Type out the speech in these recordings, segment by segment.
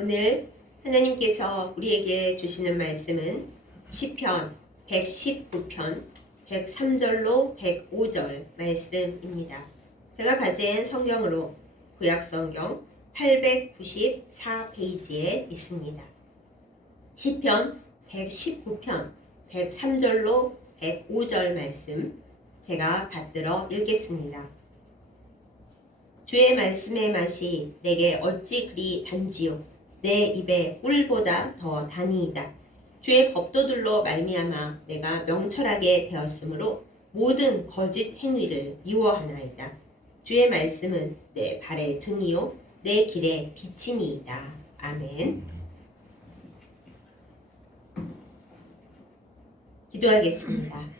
오늘 하나님께서 우리에게 주시는 말씀은 시편 119편 103절로 105절 말씀입니다. 제가 가진 성경으로 구약성경 894페이지에 있습니다. 시편 119편 103절로 105절 말씀 제가 받들어 읽겠습니다. 주의 말씀의 맛이 내게 어찌 그리 단지요 내 입에 꿀보다 더 다니이다. 주의 법도들로 말미암아 내가 명철하게 되었으므로 모든 거짓 행위를 미워하나이다. 주의 말씀은 내 발의 등이요 내 길의 빛이니이다. 아멘. 기도하겠습니다.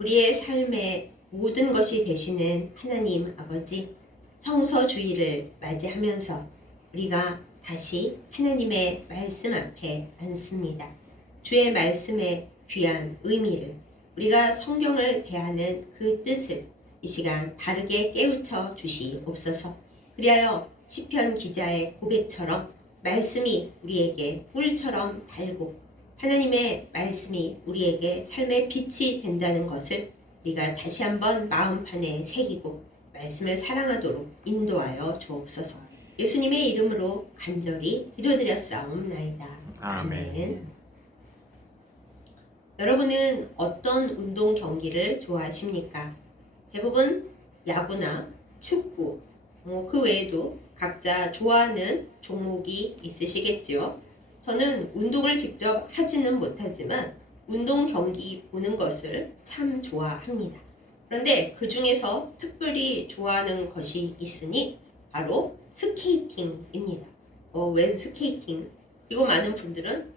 우리의 삶의 모든 것이 되시는 하나님 아버지, 성서주의를 맞이하면서 우리가 다시 하나님의 말씀 앞에 앉습니다. 주의 말씀의 귀한 의미를, 우리가 성경을 대하는 그 뜻을 이 시간 바르게 깨우쳐 주시옵소서. 그리하여 시편 기자의 고백처럼 말씀이 우리에게 꿀처럼 달고 하나님의 말씀이 우리에게 삶의 빛이 된다는 것을 우리가 다시 한번 마음판에 새기고 말씀을 사랑하도록 인도하여 주옵소서. 예수님의 이름으로 간절히 기도드렸사옵나이다. 아멘. 여러분은 어떤 운동 경기를 좋아하십니까? 대부분 야구나 축구, 그 외에도 각자 좋아하는 종목이 있으시겠지요. 저는 운동을 직접 하지는 못하지만 운동 경기 보는 것을 참 좋아합니다. 그런데 그 중에서 특별히 좋아하는 것이 있으니 바로 스케이팅입니다. 웬 스케이팅? 그리고 많은 분들은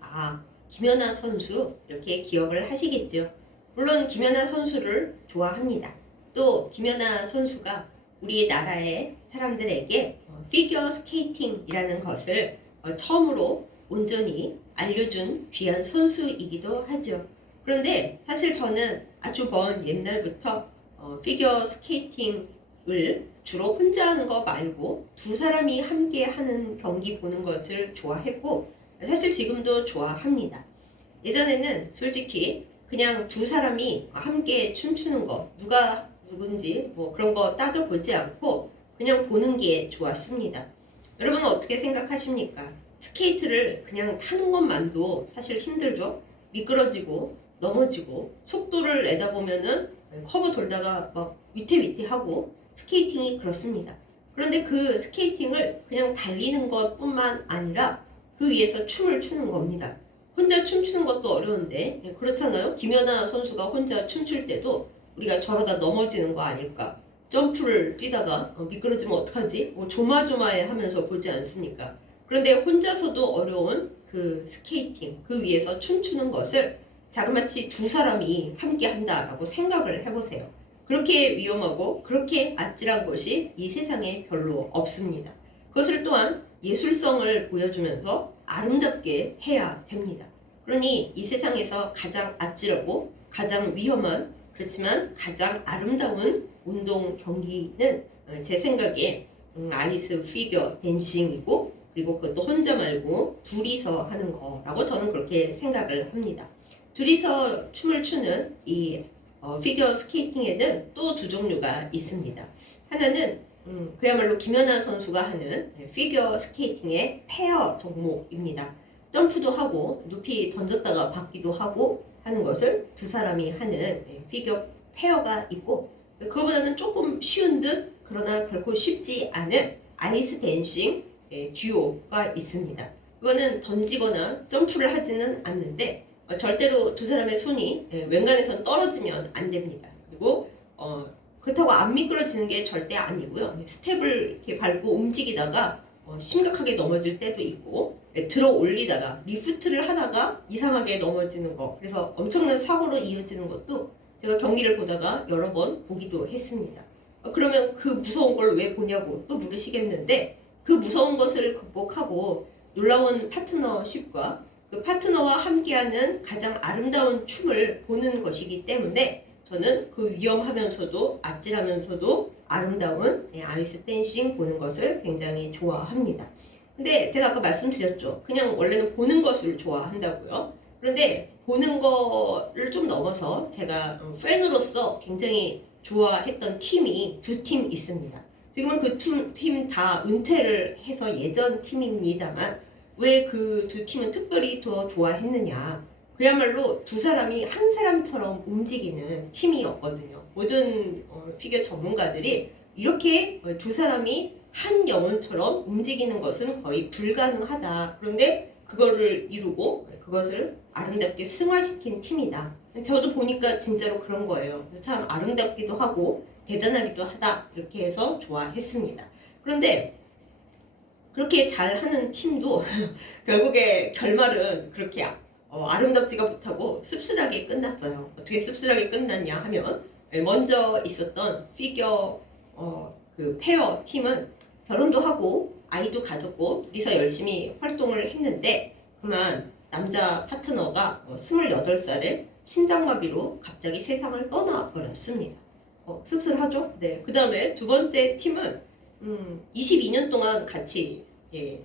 김연아 선수 이렇게 기억을 하시겠죠. 물론 김연아 선수를 좋아합니다. 또 김연아 선수가 우리 나라의 사람들에게 피겨 스케이팅이라는 것을 처음으로 온전히 알려준 귀한 선수이기도 하죠. 그런데 사실 저는 아주 먼 옛날부터 피겨 스케이팅을 주로 혼자 하는 거 말고 두 사람이 함께 하는 경기 보는 것을 좋아했고 사실 지금도 좋아합니다. 예전에는 솔직히 그냥 두 사람이 함께 춤추는 거 누가 누군지 그런 거 따져보지 않고 그냥 보는 게 좋았습니다. 여러분은 어떻게 생각하십니까? 스케이트를 그냥 타는 것만도 사실 힘들죠. 미끄러지고 넘어지고 속도를 내다 보면은 커브 돌다가 막 위태위태하고 스케이팅이 그렇습니다. 그런데 그 스케이팅을 그냥 달리는 것뿐만 아니라 그 위에서 춤을 추는 겁니다. 혼자 춤추는 것도 어려운데 그렇잖아요. 김연아 선수가 혼자 춤출 때도 우리가 저러다 넘어지는 거 아닐까, 점프를 뛰다가 미끄러지면 어떡하지? 조마조마해 하면서 보지 않습니까? 그런데 혼자서도 어려운 그 스케이팅, 그 위에서 춤추는 것을 자그마치 두 사람이 함께 한다라고 생각을 해보세요. 그렇게 위험하고 그렇게 아찔한 것이 이 세상에 별로 없습니다. 그것을 또한 예술성을 보여주면서 아름답게 해야 됩니다. 그러니 이 세상에서 가장 아찔하고 가장 위험한, 그렇지만 가장 아름다운 운동 경기는 제 생각에 아이스 피겨 댄싱이고, 그리고 그것도 혼자 말고 둘이서 하는 거라고 저는 그렇게 생각을 합니다. 둘이서 춤을 추는 이 피겨 스케이팅에는 또 두 종류가 있습니다. 하나는 그야말로 김연아 선수가 하는 피겨 스케이팅의 페어 종목입니다. 점프도 하고 높이 던졌다가 받기도 하고 하는 것을 두 사람이 하는 피겨 페어가 있고, 그거보다는 조금 쉬운 듯 그러나 결코 쉽지 않은 아이스 댄싱 듀오가 있습니다. 그거는 던지거나 점프를 하지는 않는데 절대로 두 사람의 손이 웬간에선 떨어지면 안 됩니다. 그리고 그렇다고 안 미끄러지는 게 절대 아니고요. 스텝을 이렇게 밟고 움직이다가 심각하게 넘어질 때도 있고, 들어 올리다가 리프트를 하다가 이상하게 넘어지는 거, 그래서 엄청난 사고로 이어지는 것도 제가 경기를 보다가 여러 번 보기도 했습니다. 그러면 그 무서운 걸 왜 보냐고 또 물으시겠는데, 그 무서운 것을 극복하고 놀라운 파트너십과 그 파트너와 함께하는 가장 아름다운 춤을 보는 것이기 때문에 저는 그 위험하면서도 아찔하면서도 아름다운 아이스 댄싱 보는 것을 굉장히 좋아합니다. 근데 제가 아까 말씀드렸죠. 그냥 원래는 보는 것을 좋아한다고요. 그런데 보는 거를 좀 넘어서 제가 팬으로서 굉장히 좋아했던 팀이 두 팀 있습니다. 지금은 그 팀 다 은퇴를 해서 예전 팀입니다만 왜 그 두 팀은 특별히 더 좋아했느냐. 그야말로 두 사람이 한 사람처럼 움직이는 팀이었거든요. 모든 피겨 전문가들이 이렇게 두 사람이 한 영혼처럼 움직이는 것은 거의 불가능하다. 그런데 그거를 이루고 그것을 아름답게 승화시킨 팀이다. 저도 보니까 진짜로 그런 거예요. 참 아름답기도 하고 대단하기도 하다. 이렇게 해서 좋아했습니다. 그런데 그렇게 잘하는 팀도 결국에 결말은 그렇게 아름답지가 못하고 씁쓸하게 끝났어요. 어떻게 씁쓸하게 끝났냐 하면 먼저 있었던 피겨 그 페어 팀은 결혼도 하고 아이도 가졌고 둘이서 열심히 활동을 했는데 그만 남자 파트너가 28살에 심장마비로 갑자기 세상을 떠나버렸습니다. 씁쓸하죠? 네. 그 다음에 두 번째 팀은 22년 동안 같이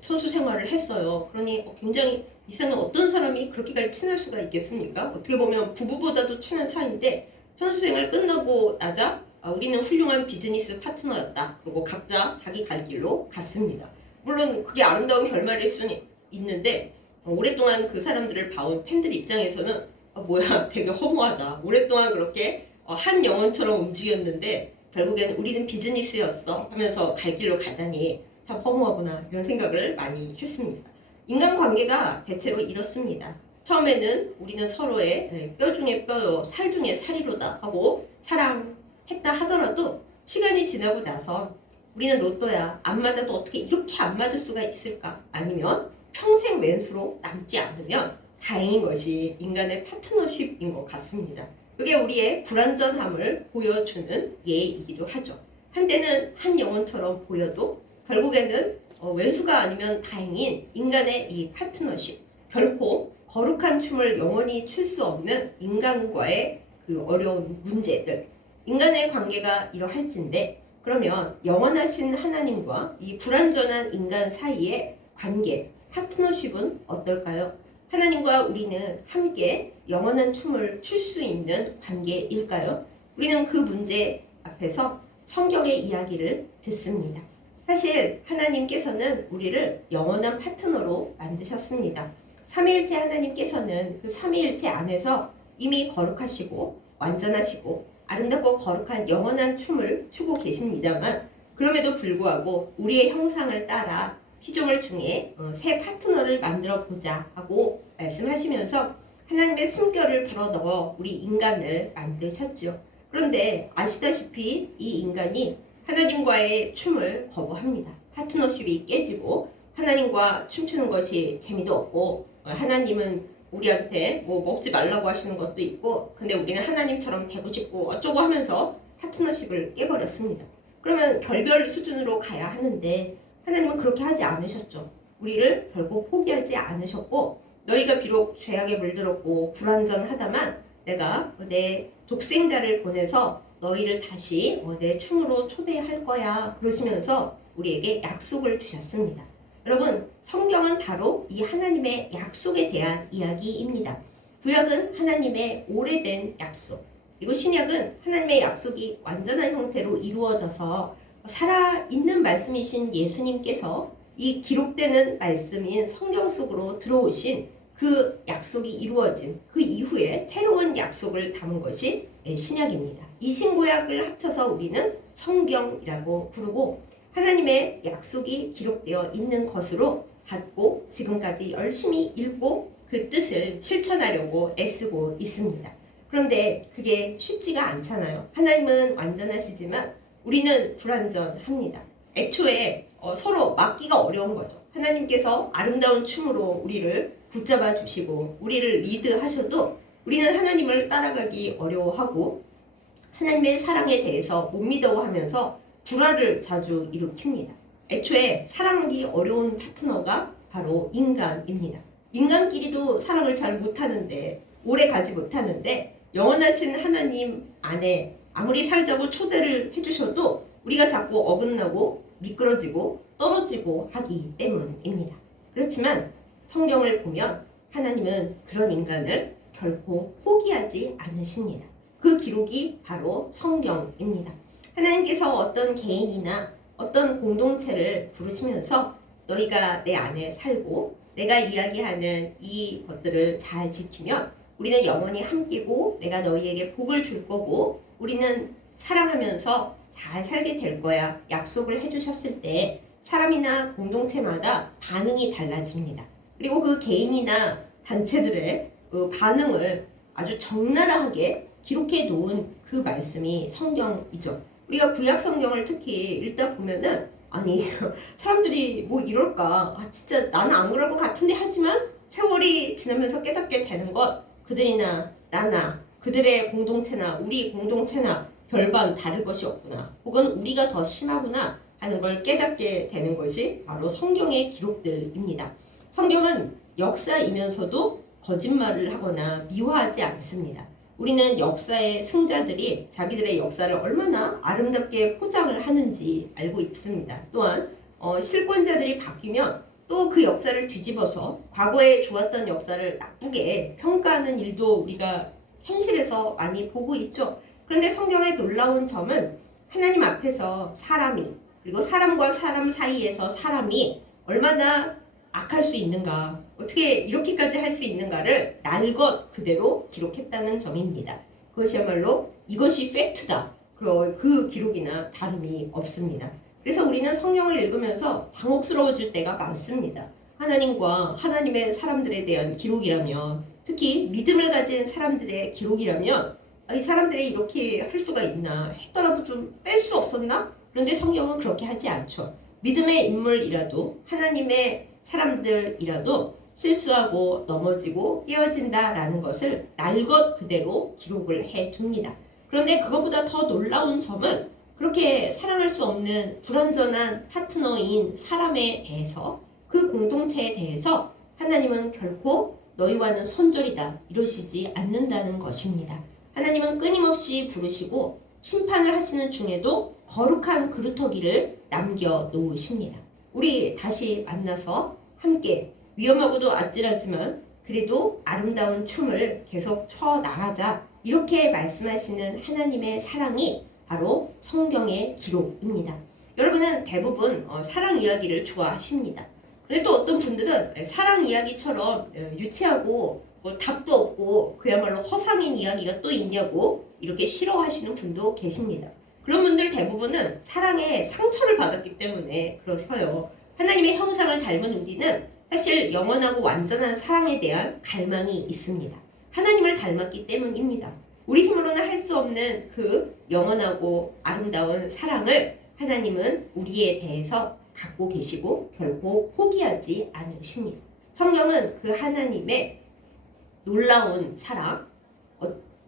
선수 생활을 했어요. 그러니 굉장히 이 사람은 어떤 사람이 그렇게까지 친할 수가 있겠습니까? 어떻게 보면 부부보다도 친한 사이인데 선수 생활 끝나고 나자 우리는 훌륭한 비즈니스 파트너였다. 그리고 각자 자기 갈 길로 갔습니다. 물론 그게 아름다운 결말일 수는 있는데 오랫동안 그 사람들을 봐온 팬들 입장에서는 뭐야 되게 허무하다. 오랫동안 그렇게 한 영혼처럼 움직였는데 결국에는 우리는 비즈니스였어 하면서 갈 길로 가다니 참 허무하구나 이런 생각을 많이 했습니다. 인간관계가 대체로 이렇습니다. 처음에는 우리는 서로의 뼈 중에 뼈요 살 중에 살이로다 하고 사랑했다 하더라도 시간이 지나고 나서 우리는 로또야 안 맞아도 어떻게 이렇게 안 맞을 수가 있을까 아니면 평생 왼수로 남지 않으면 다행인 것이 인간의 파트너십인 것 같습니다. 그게 우리의 불완전함을 보여주는 예이기도 하죠. 한때는 한 영혼처럼 보여도 결국에는 왼수가 아니면 다행인 인간의 이 파트너십, 결코 거룩한 춤을 영원히 출 수 없는 인간과의 그 어려운 문제들, 인간의 관계가 이러할진데 그러면 영원하신 하나님과 이 불완전한 인간 사이의 관계, 파트너십은 어떨까요? 하나님과 우리는 함께 영원한 춤을 출 수 있는 관계일까요? 우리는 그 문제 앞에서 성경의 이야기를 듣습니다. 사실 하나님께서는 우리를 영원한 파트너로 만드셨습니다. 삼위일체 하나님께서는 그 삼위일체 안에서 이미 거룩하시고 완전하시고 아름답고 거룩한 영원한 춤을 추고 계십니다만 그럼에도 불구하고 우리의 형상을 따라 피조물 중에 새 파트너를 만들어 보자 하고 말씀하시면서 하나님의 숨결을 불어넣어 우리 인간을 만드셨죠. 그런데 아시다시피 이 인간이 하나님과의 춤을 거부합니다. 파트너십이 깨지고 하나님과 춤추는 것이 재미도 없고 하나님은 우리한테 뭐 먹지 말라고 하시는 것도 있고 근데 우리는 하나님처럼 되고 싶고 어쩌고 하면서 파트너십을 깨버렸습니다. 그러면 결별 수준으로 가야 하는데 하나님은 그렇게 하지 않으셨죠. 우리를 결국 포기하지 않으셨고 너희가 비록 죄악에 물들었고 불완전하다만 내가 내 독생자를 보내서 너희를 다시 내 춤으로 초대할 거야 그러시면서 우리에게 약속을 주셨습니다. 여러분 성경은 바로 이 하나님의 약속에 대한 이야기입니다. 구약은 하나님의 오래된 약속 그리고 신약은 하나님의 약속이 완전한 형태로 이루어져서 살아있는 말씀이신 예수님께서 이 기록되는 말씀인 성경 속으로 들어오신 그 약속이 이루어진 그 이후에 새로운 약속을 담은 것이 신약입니다. 이 신구약을 합쳐서 우리는 성경이라고 부르고 하나님의 약속이 기록되어 있는 것으로 받고 지금까지 열심히 읽고 그 뜻을 실천하려고 애쓰고 있습니다. 그런데 그게 쉽지가 않잖아요. 하나님은 완전하시지만 우리는 불완전합니다. 애초에 서로 맞기가 어려운 거죠. 하나님께서 아름다운 춤으로 우리를 붙잡아 주시고 우리를 리드하셔도 우리는 하나님을 따라가기 어려워하고 하나님의 사랑에 대해서 못 믿어 하면서 불화를 자주 일으킵니다. 애초에 사랑하기 어려운 파트너가 바로 인간입니다. 인간끼리도 사랑을 잘 못하는데 오래 가지 못하는데 영원하신 하나님 안에 아무리 살자고 초대를 해주셔도 우리가 자꾸 어긋나고 미끄러지고 떨어지고 하기 때문입니다. 그렇지만 성경을 보면 하나님은 그런 인간을 결코 포기하지 않으십니다. 그 기록이 바로 성경입니다. 하나님께서 어떤 개인이나 어떤 공동체를 부르시면서 너희가 내 안에 살고 내가 이야기하는 이 것들을 잘 지키면 우리는 영원히 함께고 내가 너희에게 복을 줄 거고 우리는 사랑하면서 잘 살게 될 거야 약속을 해주셨을 때 사람이나 공동체마다 반응이 달라집니다. 그리고 그 개인이나 단체들의 그 반응을 아주 적나라하게 기록해 놓은 그 말씀이 성경이죠. 우리가 구약 성경을 특히 읽다 보면은 아니 사람들이 뭐 이럴까 진짜 나는 안 그럴 것 같은데 하지만 세월이 지나면서 깨닫게 되는 것 그들이나 나나 그들의 공동체나 우리 공동체나 별반 다를 것이 없구나 혹은 우리가 더 심하구나 하는 걸 깨닫게 되는 것이 바로 성경의 기록들입니다. 성경은 역사이면서도 거짓말을 하거나 미화하지 않습니다. 우리는 역사의 승자들이 자기들의 역사를 얼마나 아름답게 포장을 하는지 알고 있습니다. 또한 실권자들이 바뀌면 또 그 역사를 뒤집어서 과거에 좋았던 역사를 나쁘게 평가하는 일도 우리가 현실에서 많이 보고 있죠. 그런데 성경의 놀라운 점은 하나님 앞에서 사람이 그리고 사람과 사람 사이에서 사람이 얼마나 악할 수 있는가 어떻게 이렇게까지 할 수 있는가를 날 것 그대로 기록했다는 점입니다. 그것이야말로 이것이 팩트다. 그 기록이나 다름이 없습니다. 그래서 우리는 성경을 읽으면서 당혹스러워질 때가 많습니다. 하나님과 하나님의 사람들에 대한 기록이라면 특히 믿음을 가진 사람들의 기록이라면 이 사람들이 이렇게 할 수가 있나 했더라도 좀 뺄 수 없었나? 그런데 성경은 그렇게 하지 않죠. 믿음의 인물이라도 하나님의 사람들이라도 실수하고 넘어지고 깨어진다라는 것을 날 것 그대로 기록을 해둡니다. 그런데 그것보다 더 놀라운 점은 그렇게 사랑할 수 없는 불완전한 파트너인 사람에 대해서 그 공동체에 대해서 하나님은 결코 너희와는 손절이다 이러시지 않는다는 것입니다. 하나님은 끊임없이 부르시고 심판을 하시는 중에도 거룩한 그루터기를 남겨놓으십니다. 우리 다시 만나서 함께 위험하고도 아찔하지만 그래도 아름다운 춤을 계속 춰 나가자 이렇게 말씀하시는 하나님의 사랑이 바로 성경의 기록입니다. 여러분은 대부분 사랑 이야기를 좋아하십니다. 그런데 또 어떤 분들은 사랑 이야기처럼 유치하고 답도 없고 그야말로 허상인 이야기가 또 있냐고 이렇게 싫어하시는 분도 계십니다. 그런 분들 대부분은 사랑에 상처를 받았기 때문에 그러셔요. 하나님의 형상을 닮은 우리는 사실 영원하고 완전한 사랑에 대한 갈망이 있습니다. 하나님을 닮았기 때문입니다. 우리 힘으로는 할 수 없는 그 영원하고 아름다운 사랑을 하나님은 우리에 대해서 갖고 계시고 결코 포기하지 않으십니다. 성경은 그 하나님의 놀라운 사랑,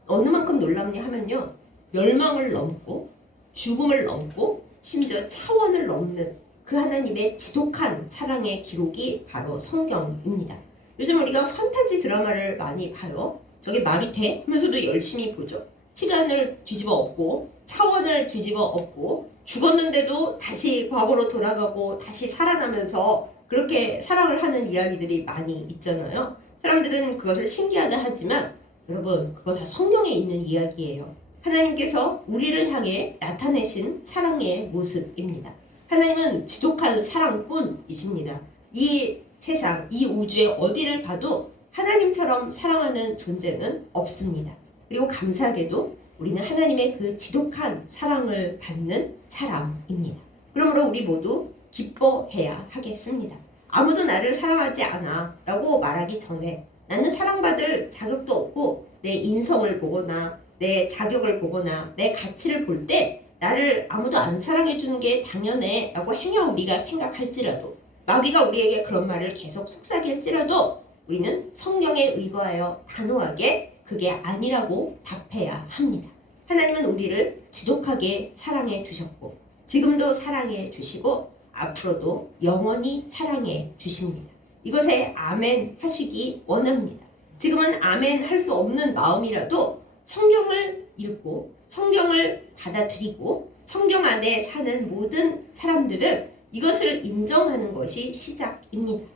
어느 만큼 놀랍냐 하면요. 멸망을 넘고 죽음을 넘고 심지어 차원을 넘는 그 하나님의 지독한 사랑의 기록이 바로 성경입니다. 요즘 우리가 판타지 드라마를 많이 봐요. 저게 말이 돼? 하면서도 열심히 보죠. 시간을 뒤집어 엎고 차원을 뒤집어 엎고 죽었는데도 다시 과거로 돌아가고 다시 살아나면서 그렇게 사랑을 하는 이야기들이 많이 있잖아요. 사람들은 그것을 신기하다 하지만 여러분 그거 다 성경에 있는 이야기예요. 하나님께서 우리를 향해 나타내신 사랑의 모습입니다. 하나님은 지독한 사랑꾼이십니다. 이 세상, 이 우주의 어디를 봐도 하나님처럼 사랑하는 존재는 없습니다. 그리고 감사하게도 우리는 하나님의 그 지독한 사랑을 받는 사람입니다. 그러므로 우리 모두 기뻐해야 하겠습니다. 아무도 나를 사랑하지 않아 라고 말하기 전에 나는 사랑받을 자격도 없고 내 인성을 보거나 내 자격을 보거나 내 가치를 볼 때 나를 아무도 안 사랑해주는 게 당연해 라고 행여 우리가 생각할지라도 마귀가 우리에게 그런 말을 계속 속삭일지라도 우리는 성경에 의거하여 단호하게 그게 아니라고 답해야 합니다. 하나님은 우리를 지독하게 사랑해 주셨고 지금도 사랑해 주시고 앞으로도 영원히 사랑해 주십니다. 이것에 아멘 하시기 원합니다. 지금은 아멘 할 수 없는 마음이라도 성경을 읽고 성경을 받아들이고 성경 안에 사는 모든 사람들은 이것을 인정하는 것이 시작입니다.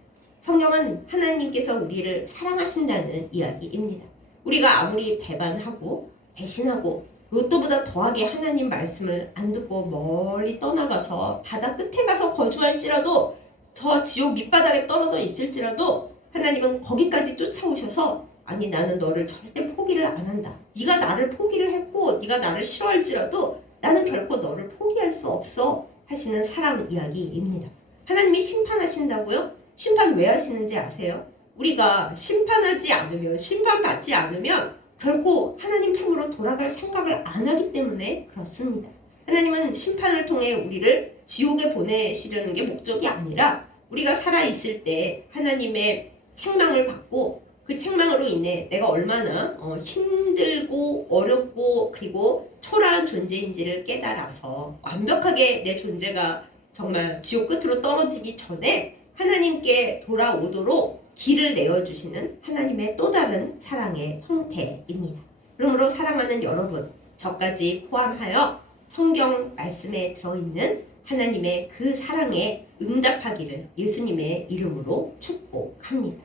성경은 하나님께서 우리를 사랑하신다는 이야기입니다. 우리가 아무리 배반하고 배신하고 로또보다 더하게 하나님 말씀을 안 듣고 멀리 떠나가서 바다 끝에 가서 거주할지라도 저 지옥 밑바닥에 떨어져 있을지라도 하나님은 거기까지 쫓아오셔서 아니 나는 너를 절대 포기를 안 한다. 네가 나를 포기를 했고 네가 나를 싫어할지라도 나는 결코 너를 포기할 수 없어 하시는 사랑 이야기입니다. 하나님이 심판하신다고요? 심판 왜 하시는지 아세요? 우리가 심판하지 않으면 심판받지 않으면 결코 하나님 품으로 돌아갈 생각을 안 하기 때문에 그렇습니다. 하나님은 심판을 통해 우리를 지옥에 보내시려는 게 목적이 아니라 우리가 살아있을 때 하나님의 책망을 받고 그 책망으로 인해 내가 얼마나 힘들고 어렵고 그리고 초라한 존재인지를 깨달아서 완벽하게 내 존재가 정말 지옥 끝으로 떨어지기 전에 하나님께 돌아오도록 길을 내어주시는 하나님의 또 다른 사랑의 형태입니다. 그러므로 사랑하는 여러분, 저까지 포함하여 성경 말씀에 들어있는 하나님의 그 사랑에 응답하기를 예수님의 이름으로 축복합니다.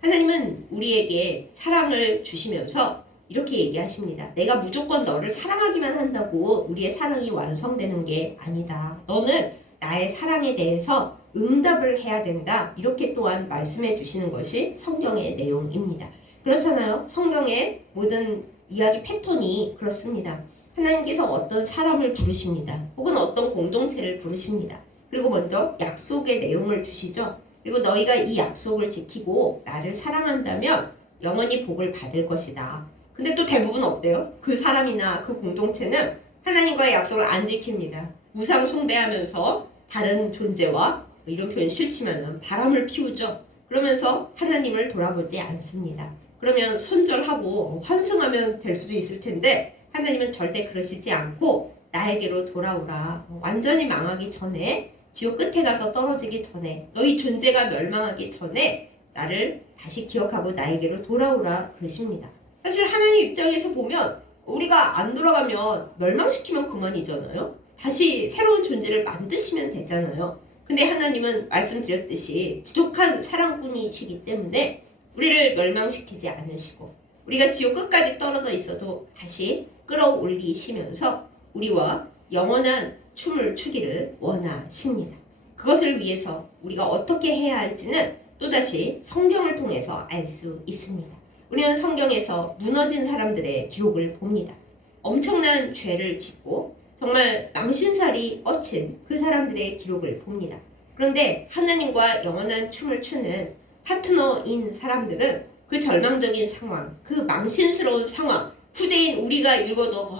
하나님은 우리에게 사랑을 주시면서 이렇게 얘기하십니다. 내가 무조건 너를 사랑하기만 한다고 우리의 사랑이 완성되는 게 아니다. 너는 나의 사랑에 대해서 응답을 해야 된다. 이렇게 또한 말씀해 주시는 것이 성경의 내용입니다. 그렇잖아요. 성경의 모든 이야기 패턴이 그렇습니다. 하나님께서 어떤 사람을 부르십니다. 혹은 어떤 공동체를 부르십니다. 그리고 먼저 약속의 내용을 주시죠. 그리고 너희가 이 약속을 지키고 나를 사랑한다면 영원히 복을 받을 것이다. 근데 또 대부분 어때요? 그 사람이나 그 공동체는 하나님과의 약속을 안 지킵니다. 우상 숭배하면서 다른 존재와 이런 표현 싫지만 바람을 피우죠. 그러면서 하나님을 돌아보지 않습니다. 그러면 손절하고 환승하면 될 수도 있을 텐데 하나님은 절대 그러시지 않고 나에게로 돌아오라. 완전히 망하기 전에 지옥 끝에 가서 떨어지기 전에 너희 존재가 멸망하기 전에 나를 다시 기억하고 나에게로 돌아오라 그러십니다. 사실 하나님 입장에서 보면 우리가 안 돌아가면 멸망시키면 그만이잖아요. 다시 새로운 존재를 만드시면 되잖아요. 근데 하나님은 말씀드렸듯이 지독한 사랑꾼이시기 때문에 우리를 멸망시키지 않으시고 우리가 지옥 끝까지 떨어져 있어도 다시 끌어올리시면서 우리와 영원한 춤을 추기를 원하십니다. 그것을 위해서 우리가 어떻게 해야 할지는 또다시 성경을 통해서 알 수 있습니다. 우리는 성경에서 무너진 사람들의 기록을 봅니다. 엄청난 죄를 짓고 정말 망신살이 뻗친 그 사람들의 기록을 봅니다. 그런데 하나님과 영원한 춤을 추는 파트너인 사람들은 그 절망적인 상황, 그 망신스러운 상황, 후대인 우리가 읽어도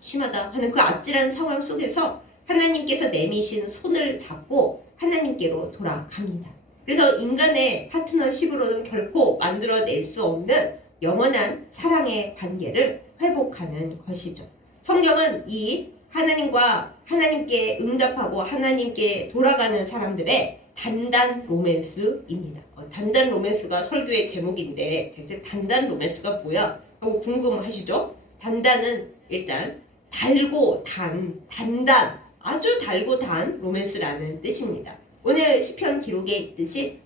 심하다 하는 그 아찔한 상황 속에서 하나님께서 내미신 손을 잡고 하나님께로 돌아갑니다. 그래서 인간의 파트너십으로는 결코 만들어낼 수 없는 영원한 사랑의 관계를 회복하는 것이죠. 성경은 이 하나님과 하나님께 응답하고 하나님께 돌아가는 사람들의 단단 로맨스입니다. 단단 로맨스가 설교의 제목인데 대체 단단 로맨스가 뭐야? 하고 궁금하시죠? 단단은 일단 달고 단단, 아주 달고 단 로맨스라는 뜻입니다. 오늘 시편 기록에 있듯이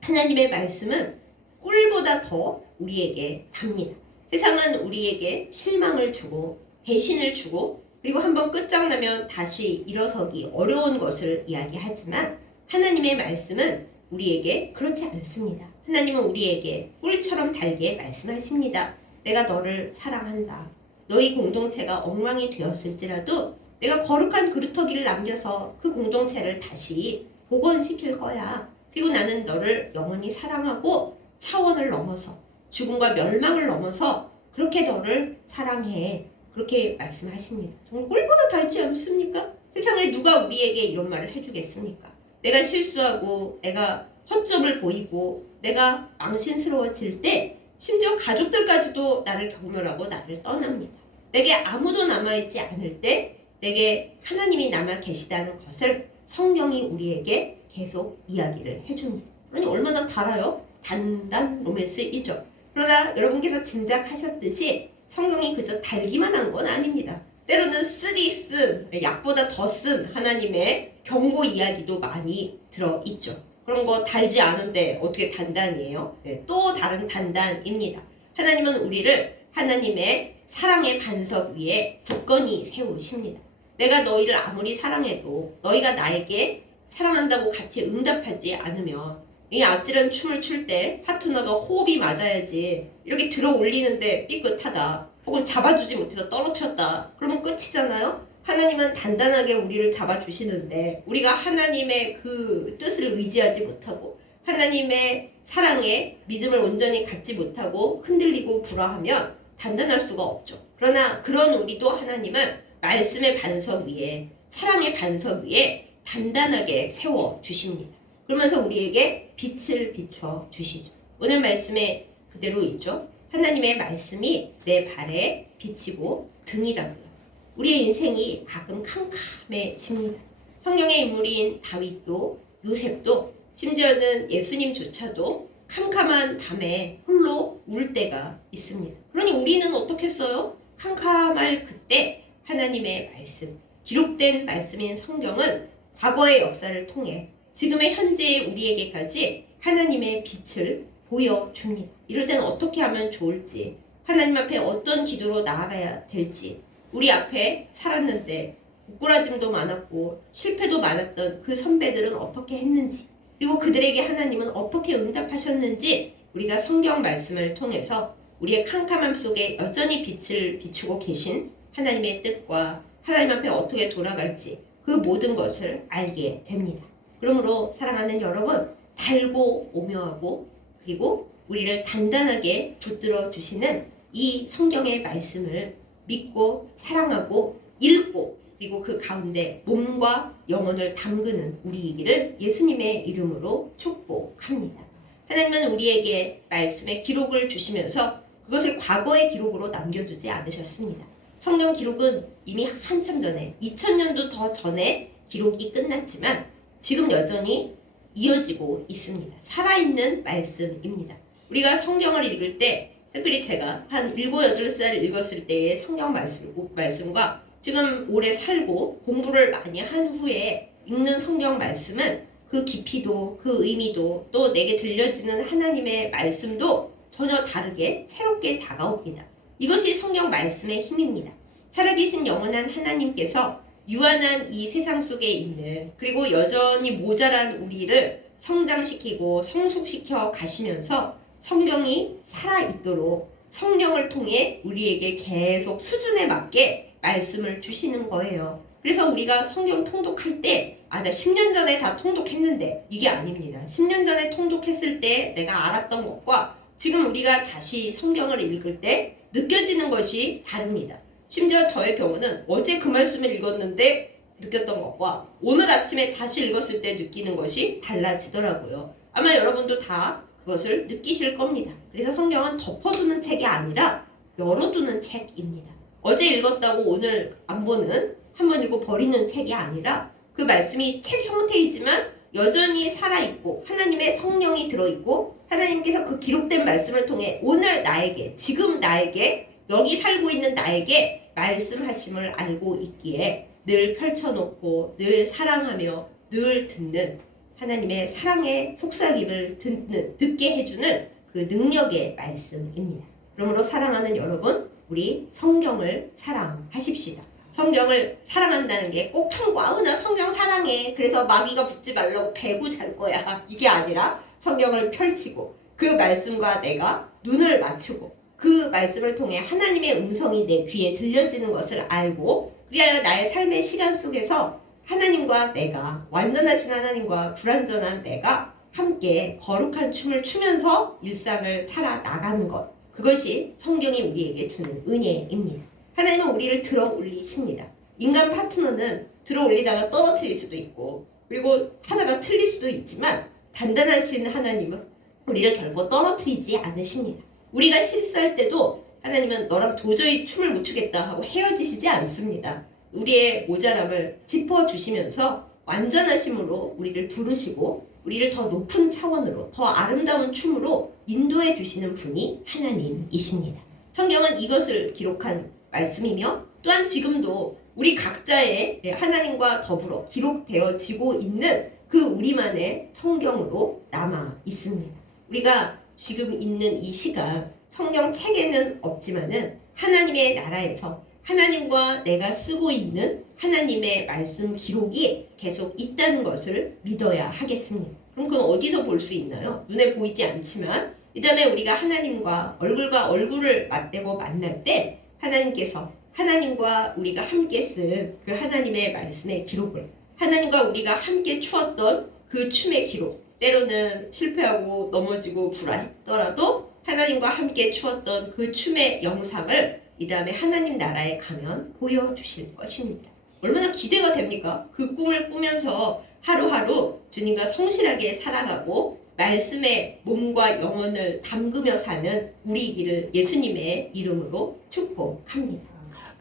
하나님의 말씀은 꿀보다 더 우리에게 답니다. 세상은 우리에게 실망을 주고 배신을 주고 그리고 한번 끝장나면 다시 일어서기 어려운 것을 이야기하지만 하나님의 말씀은 우리에게 그렇지 않습니다. 하나님은 우리에게 꿀처럼 달게 말씀하십니다. 내가 너를 사랑한다. 너희 공동체가 엉망이 되었을지라도 내가 거룩한 그루터기를 남겨서 그 공동체를 다시 복원시킬 거야. 그리고 나는 너를 영원히 사랑하고 차원을 넘어서 죽음과 멸망을 넘어서 그렇게 너를 사랑해. 그렇게 말씀하십니다. 정말 꿀보다 달지 않습니까? 세상에 누가 우리에게 이런 말을 해주겠습니까? 내가 실수하고 내가 허점을 보이고 내가 망신스러워질 때 심지어 가족들까지도 나를 경멸하고 나를 떠납니다. 내게 아무도 남아있지 않을 때 내게 하나님이 남아 계시다는 것을 성경이 우리에게 계속 이야기를 해줍니다. 아니 얼마나 달아요? 단단 로맨스이죠. 그러나 여러분께서 짐작하셨듯이 성경이 그저 달기만 한 건 아닙니다. 때로는 쓰디 쓴, 약보다 더 쓴 하나님의 경고 이야기도 많이 들어있죠. 그런 거 달지 않은데 어떻게 단단이에요? 네, 또 다른 단단입니다. 하나님은 우리를 하나님의 사랑의 반석 위에 굳건히 세우십니다. 내가 너희를 아무리 사랑해도 너희가 나에게 사랑한다고 같이 응답하지 않으면 이 아찔한 춤을 출 때 파트너가 호흡이 맞아야지 이렇게 들어 올리는데 삐끗하다 혹은 잡아주지 못해서 떨어뜨렸다 그러면 끝이잖아요. 하나님은 단단하게 우리를 잡아주시는데 우리가 하나님의 그 뜻을 의지하지 못하고 하나님의 사랑에 믿음을 온전히 갖지 못하고 흔들리고 불화하면 단단할 수가 없죠. 그러나 그런 우리도 하나님은 말씀의 반석 위에 사랑의 반석 위에 단단하게 세워주십니다. 그러면서 우리에게 빛을 비춰 주시죠. 오늘 말씀에 그대로 있죠. 하나님의 말씀이 내 발에 비치고 등이라고요. 우리의 인생이 가끔 캄캄해집니다. 성경의 인물인 다윗도 요셉도 심지어는 예수님조차도 캄캄한 밤에 홀로 울 때가 있습니다. 그러니 우리는 어떻게 했어요? 캄캄할 그때 하나님의 말씀, 기록된 말씀인 성경은 과거의 역사를 통해 지금의 현재의 우리에게까지 하나님의 빛을 보여줍니다. 이럴 때는 어떻게 하면 좋을지, 하나님 앞에 어떤 기도로 나아가야 될지, 우리 앞에 살았는데 부끄러짐도 많았고 실패도 많았던 그 선배들은 어떻게 했는지, 그리고 그들에게 하나님은 어떻게 응답하셨는지 우리가 성경 말씀을 통해서 우리의 캄캄함 속에 여전히 빛을 비추고 계신 하나님의 뜻과 하나님 앞에 어떻게 돌아갈지 그 모든 것을 알게 됩니다. 그러므로 사랑하는 여러분, 달고 오묘하고 그리고 우리를 단단하게 붙들어 주시는 이 성경의 말씀을 믿고 사랑하고 읽고 그리고 그 가운데 몸과 영혼을 담그는 우리이기를 예수님의 이름으로 축복합니다. 하나님은 우리에게 말씀의 기록을 주시면서 그것을 과거의 기록으로 남겨두지 않으셨습니다. 성경 기록은 이미 한참 전에 2000년도 더 전에 기록이 끝났지만 지금 여전히 이어지고 있습니다. 살아있는 말씀입니다. 우리가 성경을 읽을 때 특별히 제가 한 7, 8살 읽었을 때의 성경 말씀과 지금 오래 살고 공부를 많이 한 후에 읽는 성경 말씀은 그 깊이도 그 의미도 또 내게 들려지는 하나님의 말씀도 전혀 다르게 새롭게 다가옵니다. 이것이 성경 말씀의 힘입니다. 살아계신 영원한 하나님께서 유한한 이 세상 속에 있는 그리고 여전히 모자란 우리를 성장시키고 성숙시켜 가시면서 성경이 살아있도록 성령을 통해 우리에게 계속 수준에 맞게 말씀을 주시는 거예요. 그래서 우리가 성경 통독할 때 나 10년 전에 다 통독했는데 이게 아닙니다. 10년 전에 통독했을 때 내가 알았던 것과 지금 우리가 다시 성경을 읽을 때 느껴지는 것이 다릅니다. 심지어 저의 경우는 어제 그 말씀을 읽었는데 느꼈던 것과 오늘 아침에 다시 읽었을 때 느끼는 것이 달라지더라고요. 아마 여러분도 다 그것을 느끼실 겁니다. 그래서 성경은 덮어두는 책이 아니라 열어두는 책입니다. 어제 읽었다고 오늘 안 보는, 한번 읽고 버리는 책이 아니라 그 말씀이 책 형태이지만 여전히 살아있고 하나님의 성령이 들어있고 하나님께서 그 기록된 말씀을 통해 오늘 나에게, 지금 나에게, 여기 살고 있는 나에게 말씀하심을 알고 있기에 늘 펼쳐놓고 늘 사랑하며 늘 듣는 하나님의 사랑의 속삭임을 듣게 해주는 그 능력의 말씀입니다. 그러므로 사랑하는 여러분, 우리 성경을 사랑하십시다. 성경을 사랑한다는 게 꼭 참고 나 성경 사랑해 그래서 마귀가 붙지 말라고 배구 잘 거야 이게 아니라 성경을 펼치고 그 말씀과 내가 눈을 맞추고 그 말씀을 통해 하나님의 음성이 내 귀에 들려지는 것을 알고 그리하여 나의 삶의 시간 속에서 하나님과 내가, 완전하신 하나님과 불완전한 내가 함께 거룩한 춤을 추면서 일상을 살아나가는 것, 그것이 성경이 우리에게 주는 은혜입니다. 하나님은 우리를 들어 올리십니다. 인간 파트너는 들어 올리다가 떨어뜨릴 수도 있고 그리고 하다가 틀릴 수도 있지만 단단하신 하나님은 우리를 결코 떨어뜨리지 않으십니다. 우리가 실수할 때도 하나님은 너랑 도저히 춤을 못 추겠다 하고 헤어지시지 않습니다. 우리의 모자람을 짚어주시면서 완전하심으로 우리를 부르시고 우리를 더 높은 차원으로 더 아름다운 춤으로 인도해 주시는 분이 하나님이십니다. 성경은 이것을 기록한 말씀이며 또한 지금도 우리 각자의 하나님과 더불어 기록되어지고 있는 그 우리만의 성경으로 남아 있습니다. 우리가 지금 있는 이 시간 성경 책에는 없지만은 하나님의 나라에서 하나님과 내가 쓰고 있는 하나님의 말씀 기록이 계속 있다는 것을 믿어야 하겠습니다. 그럼 그건 어디서 볼 수 있나요? 눈에 보이지 않지만 그 다음에 우리가 하나님과 얼굴과 얼굴을 맞대고 만날 때 하나님께서 하나님과 우리가 함께 쓴 그 하나님의 말씀의 기록을 하나님과 우리가 함께 추었던 그 춤의 기록 때로는 실패하고 넘어지고 불화했더라도 하나님과 함께 추었던 그 춤의 영상을 이 다음에 하나님 나라에 가면 보여주실 것입니다. 얼마나 기대가 됩니까? 그 꿈을 꾸면서 하루하루 주님과 성실하게 살아가고 말씀의 몸과 영혼을 담그며 사는 우리이기를 예수님의 이름으로 축복합니다.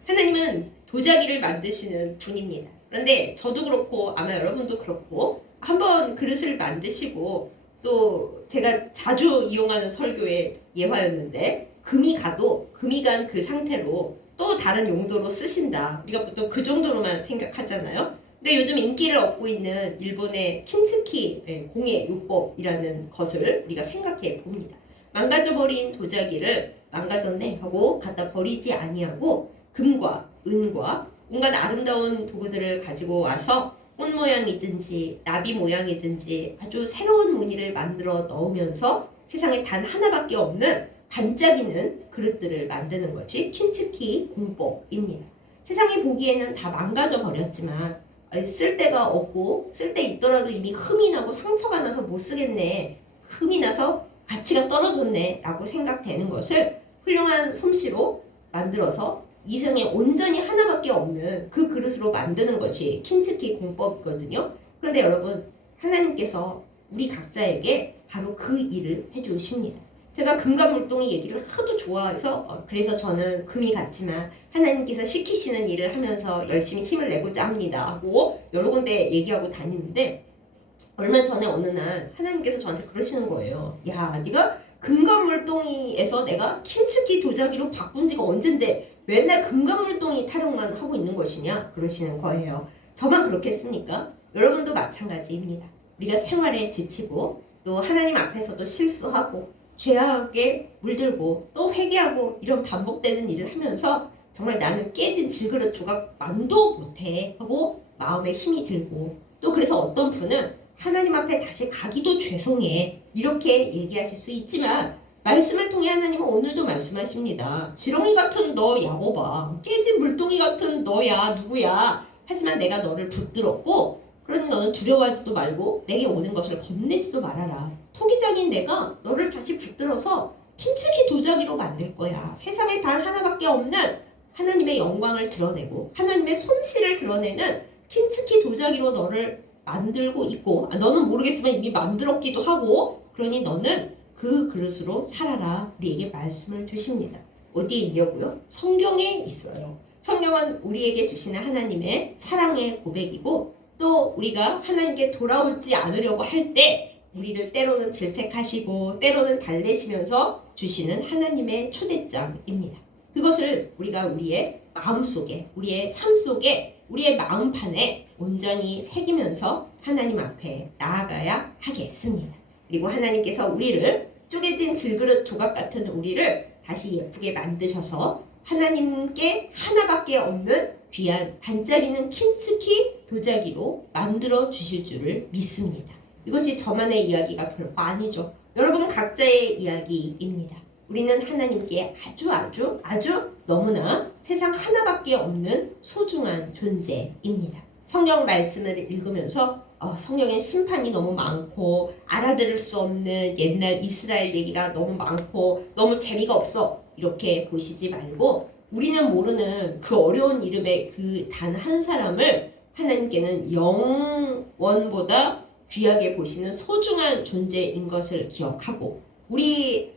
하나님은 도자기를 만드시는 분입니다. 그런데 저도 그렇고 아마 여러분도 그렇고 한번 그릇을 만드시고 또 제가 자주 이용하는 설교의 예화였는데 금이 가도 금이 간 그 상태로 또 다른 용도로 쓰신다. 우리가 보통 그 정도로만 생각하잖아요. 근데 요즘 인기를 얻고 있는 일본의 킨츠키 공예 요법이라는 것을 우리가 생각해 봅니다. 망가져버린 도자기를 망가졌네 하고 갖다 버리지 아니하고 금과 은과 온갖 아름다운 도구들을 가지고 와서 꽃 모양이든지 나비 모양이든지 아주 새로운 무늬를 만들어 넣으면서 세상에 단 하나밖에 없는 반짝이는 그릇들을 만드는 것이 킨츠키 공법입니다. 세상에 보기에는 다 망가져 버렸지만 쓸데가 없고 쓸데 있더라도 이미 흠이 나고 상처가 나서 못 쓰겠네, 흠이 나서 가치가 떨어졌네 라고 생각되는 것을 훌륭한 솜씨로 만들어서 이 세상에 온전히 하나밖에 없는 그 그릇으로 만드는 것이 킨츠키 공법이거든요. 그런데 여러분, 하나님께서 우리 각자에게 바로 그 일을 해주십니다. 제가 금과 물동이 얘기를 하도 좋아해서 그래서 저는 금이 같지만 하나님께서 시키시는 일을 하면서 열심히 힘을 내고자 합니다 하고 여러 군데 얘기하고 다니는데 얼마 전에 어느 날 하나님께서 저한테 그러시는 거예요. 야, 네가 금과 물동이에서 내가 킨츠키 도자기로 바꾼 지가 언젠데 맨날 금과 물동이 타령만 하고 있는 것이냐 그러시는 거예요. 저만 그렇겠습니까? 여러분도 마찬가지입니다. 우리가 생활에 지치고 또 하나님 앞에서도 실수하고 죄악에 물들고 또 회개하고 이런 반복되는 일을 하면서 정말 나는 깨진 질그릇 조각만도 못해 하고 마음에 힘이 들고 또 그래서 어떤 분은 하나님 앞에 다시 가기도 죄송해 이렇게 얘기하실 수 있지만 말씀을 통해 하나님은 오늘도 말씀하십니다. 지렁이 같은 너 야곱아, 깨진 물동이 같은 너야 누구야. 하지만 내가 너를 붙들었고 그러니 너는 두려워하지도 말고 내게 오는 것을 겁내지도 말아라. 토기장인 내가 너를 다시 붙들어서 킨츠키 도자기로 만들 거야. 세상에 단 하나밖에 없는 하나님의 영광을 드러내고 하나님의 솜씨를 드러내는 킨츠키 도자기로 너를 만들고 있고 너는 모르겠지만 이미 만들었기도 하고 그러니 너는 그 그릇으로 살아라. 우리에게 말씀을 주십니다. 어디에 있냐고요? 성경에 있어요. 성경은 우리에게 주시는 하나님의 사랑의 고백이고 또 우리가 하나님께 돌아오지 않으려고 할 때 우리를 때로는 질책하시고 때로는 달래시면서 주시는 하나님의 초대장입니다. 그것을 우리가 우리의 마음속에 우리의 삶 속에 우리의 마음판에 온전히 새기면서 하나님 앞에 나아가야 하겠습니다. 그리고 하나님께서 우리를 쪼개진 질그릇 조각 같은 우리를 다시 예쁘게 만드셔서 하나님께 하나밖에 없는 귀한 반짝이는 킨츠키 도자기로 만들어 주실 줄을 믿습니다. 이것이 저만의 이야기가 결코 아니죠. 여러분 각자의 이야기입니다. 우리는 하나님께 아주 너무나 세상 하나밖에 없는 소중한 존재입니다. 성경 말씀을 읽으면서 성경엔 심판이 너무 많고 알아들을 수 없는 옛날 이스라엘 얘기가 너무 많고 너무 재미가 없어 이렇게 보시지 말고 우리는 모르는 그 어려운 이름의 그 단 한 사람을 하나님께는 영원보다 귀하게 보시는 소중한 존재인 것을 기억하고 우리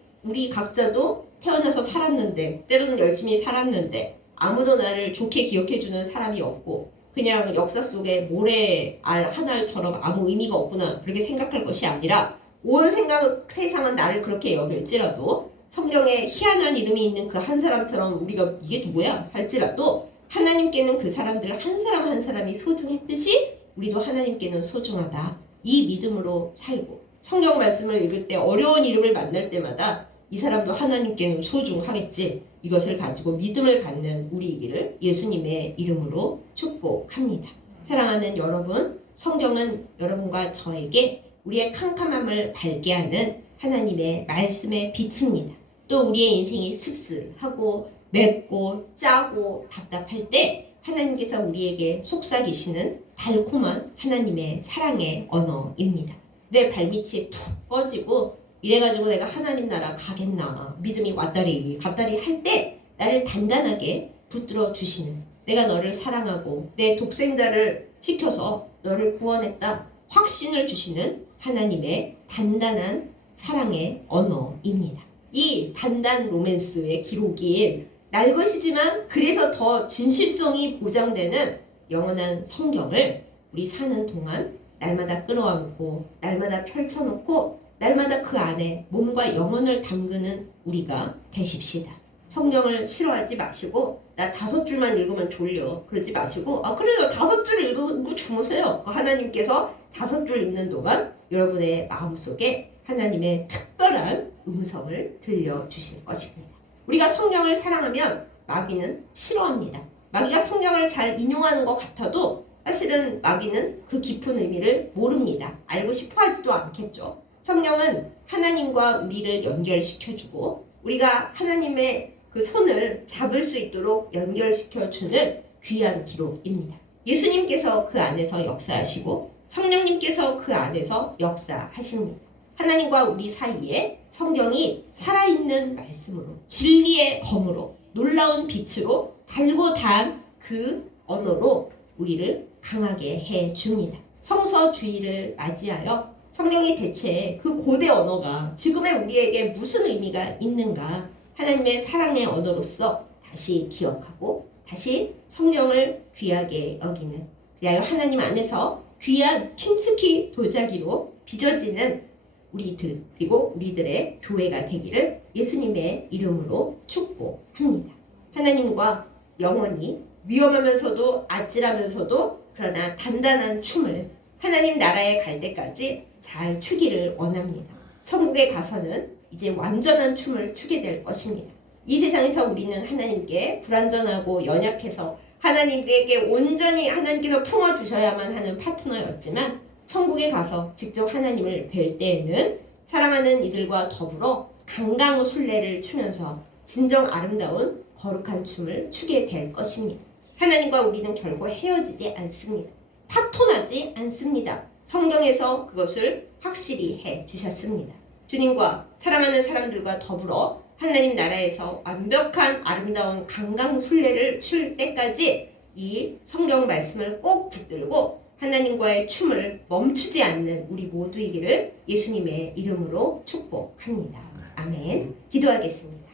각자도 태어나서 살았는데 때로는 열심히 살았는데 아무도 나를 좋게 기억해주는 사람이 없고 그냥 역사 속에 모래알 한 알처럼 아무 의미가 없구나 그렇게 생각할 것이 아니라 온 세상은 나를 그렇게 여길지라도 성경에 희한한 이름이 있는 그 한 사람처럼 우리가 이게 누구야 할지라도 하나님께는 그 사람들 한 사람 한 사람이 소중했듯이 우리도 하나님께는 소중하다. 이 믿음으로 살고 성경 말씀을 읽을 때 어려운 이름을 만날 때마다 이 사람도 하나님께는 소중하겠지. 이것을 가지고 믿음을 갖는 우리이기를 예수님의 이름으로 축복합니다. 사랑하는 여러분, 성경은 여러분과 저에게 우리의 캄캄함을 밝게 하는 하나님의 말씀의 빛입니다. 또 우리의 인생이 씁쓸하고 맵고 짜고 답답할 때 하나님께서 우리에게 속삭이시는 달콤한 하나님의 사랑의 언어입니다. 내 발밑이 푹 꺼지고 이래가지고 내가 하나님 나라 가겠나 믿음이 왔다리 갔다리 할 때 나를 단단하게 붙들어 주시는, 내가 너를 사랑하고 내 독생자를 시켜서 너를 구원했다 확신을 주시는 하나님의 단단한 사랑의 언어입니다. 이 단단 로맨스의 기록인 날것이지만 그래서 더 진실성이 보장되는 영원한 성경을 우리 사는 동안 날마다 끌어안고 날마다 펼쳐놓고 날마다 그 안에 몸과 영혼을 담그는 우리가 되십시다. 성경을 싫어하지 마시고 나 5줄만 읽으면 졸려 그러지 마시고 그래요 5줄 읽고 주무세요. 하나님께서 5줄 읽는 동안 여러분의 마음속에 하나님의 특별한 음성을 들려주실 것입니다. 우리가 성경을 사랑하면 마귀는 싫어합니다. 마귀가 성경을 잘 인용하는 것 같아도 사실은 마귀는 그 깊은 의미를 모릅니다. 알고 싶어 하지도 않겠죠. 성경은 하나님과 우리를 연결시켜주고 우리가 하나님의 그 손을 잡을 수 있도록 연결시켜주는 귀한 기록입니다. 예수님께서 그 안에서 역사하시고 성령님께서 그 안에서 역사하십니다. 하나님과 우리 사이에 성경이 살아있는 말씀으로 진리의 검으로 놀라운 빛으로 달고 단 그 언어로 우리를 강하게 해줍니다. 성서주의를 맞이하여 성경이 대체 그 고대 언어가 지금의 우리에게 무슨 의미가 있는가 하나님의 사랑의 언어로서 다시 기억하고 다시 성경을 귀하게 여기는, 그리하여 하나님 안에서 귀한 킨스키 도자기로 빚어지는 우리들 그리고 우리들의 교회가 되기를 예수님의 이름으로 축복합니다. 하나님과 영원히 위험하면서도 아찔하면서도 그러나 단단한 춤을 하나님 나라에 갈 때까지 잘 추기를 원합니다. 천국에 가서는 이제 완전한 춤을 추게 될 것입니다. 이 세상에서 우리는 하나님께 불완전하고 연약해서 하나님께 온전히 하나님께서 품어주셔야만 하는 파트너였지만 천국에 가서 직접 하나님을 뵐 때에는 사랑하는 이들과 더불어 강강술래를 추면서 진정 아름다운 거룩한 춤을 추게 될 것입니다. 하나님과 우리는 결코 헤어지지 않습니다. 파토나지 않습니다. 성경에서 그것을 확실히 해 주셨습니다. 주님과 사랑하는 사람들과 더불어 하나님 나라에서 완벽한 아름다운 강강술래를 출 때까지 이 성경 말씀을 꼭 붙들고 하나님과의 춤을 멈추지 않는 우리 모두이기를 예수님의 이름으로 축복합니다. 아멘. 기도하겠습니다.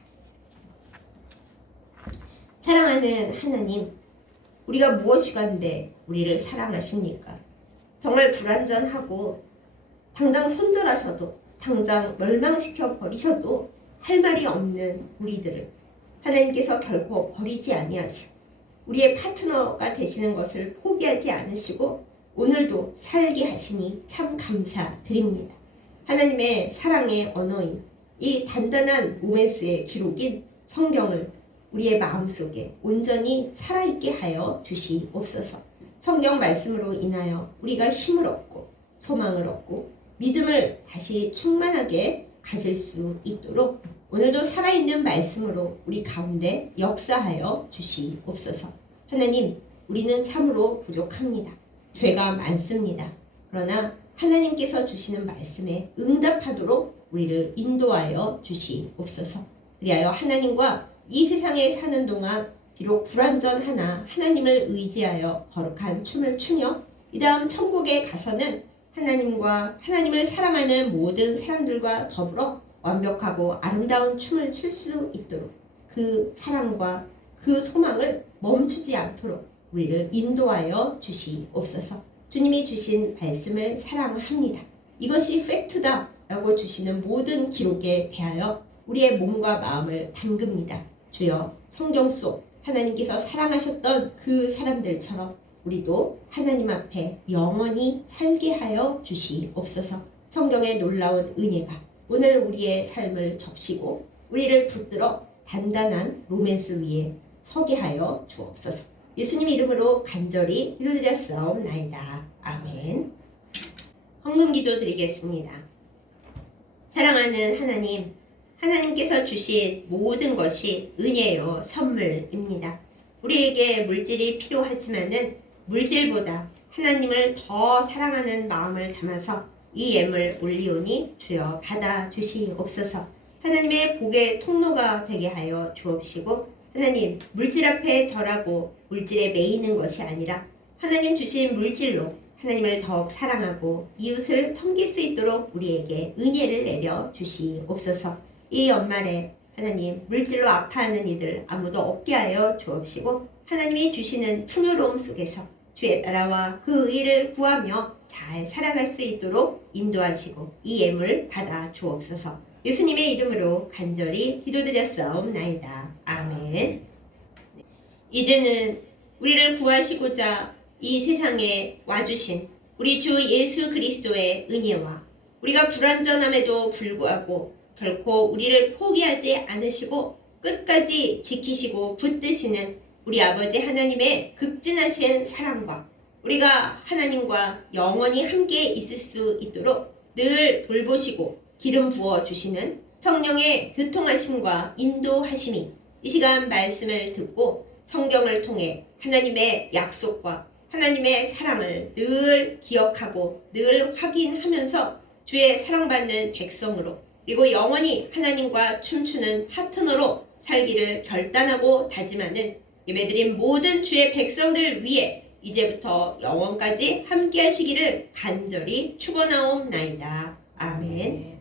사랑하는 하나님, 우리가 무엇이간데 우리를 사랑하십니까? 정말 불완전하고 당장 손절하셔도 당장 멸망시켜 버리셔도 할 말이 없는 우리들을 하나님께서 결코 버리지 아니하시고 우리의 파트너가 되시는 것을 포기하지 않으시고 오늘도 살게 하시니 참 감사드립니다. 하나님의 사랑의 언어인 이 단단한 로맨스의 기록인 성경을 우리의 마음속에 온전히 살아있게 하여 주시옵소서. 성경 말씀으로 인하여 우리가 힘을 얻고 소망을 얻고 믿음을 다시 충만하게 가질 수 있도록 오늘도 살아있는 말씀으로 우리 가운데 역사하여 주시옵소서. 하나님, 우리는 참으로 부족합니다. 죄가 많습니다. 그러나 하나님께서 주시는 말씀에 응답하도록 우리를 인도하여 주시옵소서. 그리하여 하나님과 이 세상에 사는 동안 비록 불완전하나 하나님을 의지하여 거룩한 춤을 추며 이 다음 천국에 가서는 하나님과 하나님을 사랑하는 모든 사람들과 더불어 완벽하고 아름다운 춤을 출 수 있도록 그 사랑과 그 소망을 멈추지 않도록 우리를 인도하여 주시옵소서. 주님이 주신 말씀을 사랑합니다. 이것이 팩트다 라고 주시는 모든 기록에 대하여 우리의 몸과 마음을 담급니다. 주여, 성경 속 하나님께서 사랑하셨던 그 사람들처럼 우리도 하나님 앞에 영원히 살게 하여 주시옵소서. 성경의 놀라운 은혜가 오늘 우리의 삶을 적시고 우리를 붙들어 단단한 로맨스 위에 서게 하여 주옵소서. 예수님 이름으로 간절히 기도드렸사옵나이다. 아멘. 헌금 기도 드리겠습니다. 사랑하는 하나님, 하나님께서 주신 모든 것이 은혜요 선물입니다. 우리에게 물질이 필요하지만은 물질보다 하나님을 더 사랑하는 마음을 담아서 이 예물 올리오니 주여 받아 주시옵소서. 하나님의 복의 통로가 되게 하여 주옵시고, 하나님 물질 앞에 절하고 물질에 매이는 것이 아니라 하나님 주신 물질로 하나님을 더욱 사랑하고 이웃을 섬길 수 있도록 우리에게 은혜를 내려 주시옵소서. 이 연말에 하나님 물질로 아파하는 이들 아무도 없게 하여 주옵시고, 하나님이 주시는 풍요로움 속에서 주의 나라와 그 의를 구하며 잘 살아갈 수 있도록 인도하시고 이 예물 받아 주옵소서. 예수님의 이름으로 간절히 기도드렸사옵나이다. 아멘. 이제는 우리를 구하시고자 이 세상에 와주신 우리 주 예수 그리스도의 은혜와 우리가 불완전함에도 불구하고 결코 우리를 포기하지 않으시고 끝까지 지키시고 붙드시는 우리 아버지 하나님의 극진하신 사랑과 우리가 하나님과 영원히 함께 있을 수 있도록 늘 돌보시고 기름 부어주시는 성령의 교통하심과 인도하심이 이 시간 말씀을 듣고 성경을 통해 하나님의 약속과 하나님의 사랑을 늘 기억하고 늘 확인하면서 주의 사랑받는 백성으로 그리고 영원히 하나님과 춤추는 파트너로 살기를 결단하고 다짐하는 예배드린 모든 주의 백성들 위해 이제부터 영원까지 함께 하시기를 간절히 축원하옵나이다. 아멘.